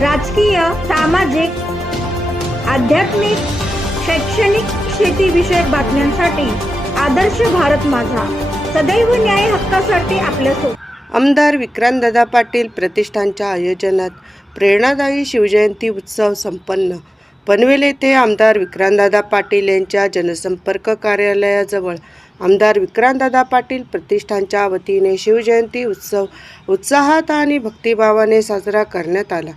राजकीय, सामाजिक, आध्यात्मिक, शैक्षणिक, शेतीविषयक बातम्यांसाठी आदर्श भारत माझा सदैव न्याय हक्कासाठी आपल्यासोबत. आमदार विक्रांतदादा पाटील प्रतिष्ठानच्या आयोजनात प्रेरणादायी शिवजयंती उत्सव संपन्न. पनवेल येथे आमदार विक्रांतदादा पाटील यांच्या जनसंपर्क कार्यालयाजवळ आमदार विक्रांतदादा पाटील प्रतिष्ठानच्या वतीने शिवजयंती उत्सव उत्साहात आणि भक्तिभावाने साजरा करण्यात आला.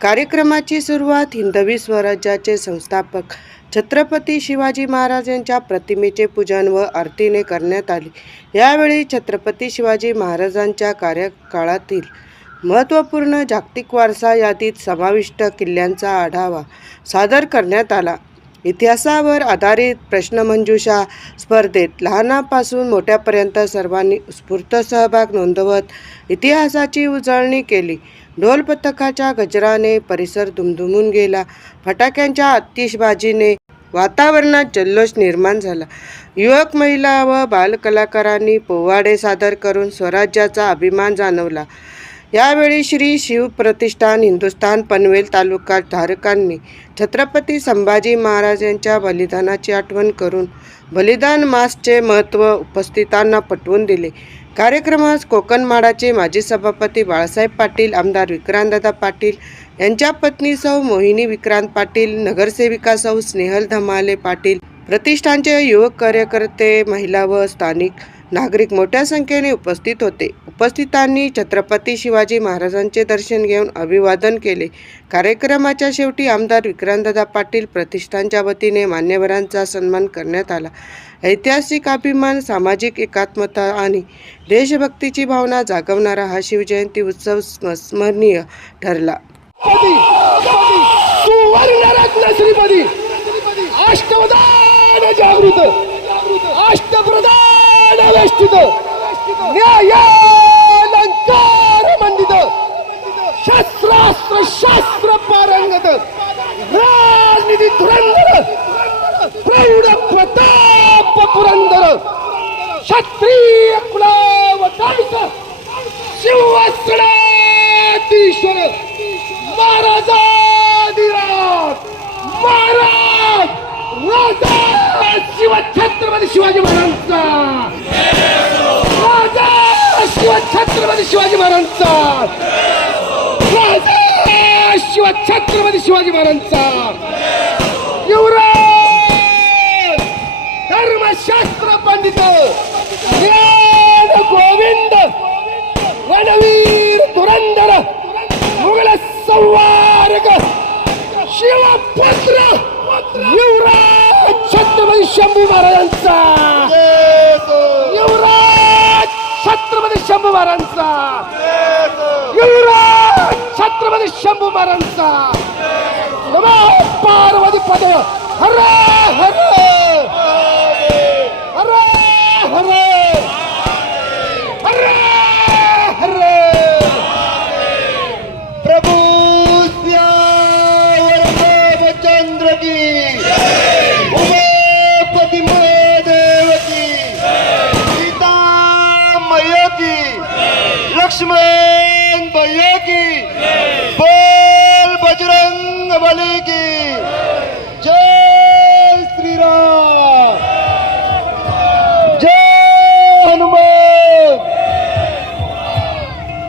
कार्यक्रमाची सुरुवात हिंदवी स्वराज्याचे संस्थापक छत्रपती शिवाजी महाराज यांच्या प्रतिमेचे पूजन व आरतीने करण्यात आली. यावेळी छत्रपती शिवाजी महाराजांच्या कार्यकाळातील महत्त्वपूर्ण जागतिक वारसा यादीत समाविष्ट किल्ल्यांचा आढावा सादर करण्यात आला. इतिहासावर आधारित प्रश्नमंजुषा स्पर्धेत लहानापासून मोठ्यापर्यंत सर्वांनी उत्स्फूर्त सहभाग नोंदवत इतिहासाची उजळणी केली. ढोल पथकाच्या गजराने परिसर दुमदुमून गेला. फटाक्यांच्या आतिषबाजीने वातावरणात जल्लोष निर्माण झाला. युवक, महिला व बालकलाकारांनी पोवाडे सादर करून स्वराज्याचा अभिमान जाणवला. यावेळी श्री शिव प्रतिष्ठान हिंदुस्थान पनवेल तालुका धारकांनी छत्रपती संभाजी महाराज यांच्या बलिदानाची आठवण करून बलिदान मासचे महत्त्व उपस्थितांना पटवून दिले. कार्यक्रमास कोकणमाडाचे माजी सभापती बाळासाहेब पाटील, आमदार विक्रांतदादा पाटील यांच्या पत्नी सौ मोहिनी विक्रांत पाटील, नगरसेविका सौ स्नेहल धमाले पाटील, प्रतिष्ठानचे युवक कार्यकर्ते, महिला व स्थानिक नागरिक मोठ्या संख्येने उपस्थित होते. उपस्थितांनी छत्रपती शिवाजी महाराजांचे दर्शन घेऊन अभिवादन केले. कार्यक्रमाच्या शेवटी आमदार विक्रांतदादा पाटील प्रतिष्ठानच्या वतीने मान्यवरांचा सन्मान करण्यात आला. ऐतिहासिक अभिमान, सामाजिक एकात्मता आणि देशभक्तीची भावना जागवणारा हा शिवजयंती उत्सव स्मरणीय ठरला. अष्टवदान जागृत, अष्टप्रधान वेष्टित, न्यायालंकार मंडित, शस्त्रास्त्र शास्त्र पारंगत, राजनीती धुरंधर, प्रौढ प्रताप पुरंदर, क्षत्रिय कुलावतांच शिवसनाधीश्वर महाराजाधिराज महाराज राजा शिव छत्रपती शिवाजी महाराजांचा, राजा शिव छत्रपती शिवाजी महाराजांचा, राजा शिव छत्रपती शिवाजी महाराजांचा, युवराज धर्मशास्त्र पंडित ज्ञान गोविंद रणवीर धुरंधर मुघल संवारक शिवपुत्र युवराज छत्रपती शंभू महाराजांचा, युवराज छत्रपती शंभू महाराजांचा, युवराज छत्रपती शंभू महाराजांचा. नमो पार्वती पद हर हर हर हर हर हर. प्रभु चंद्र की, उमापति महादेव की, सीता मैया की, लक्ष्मण भैया की,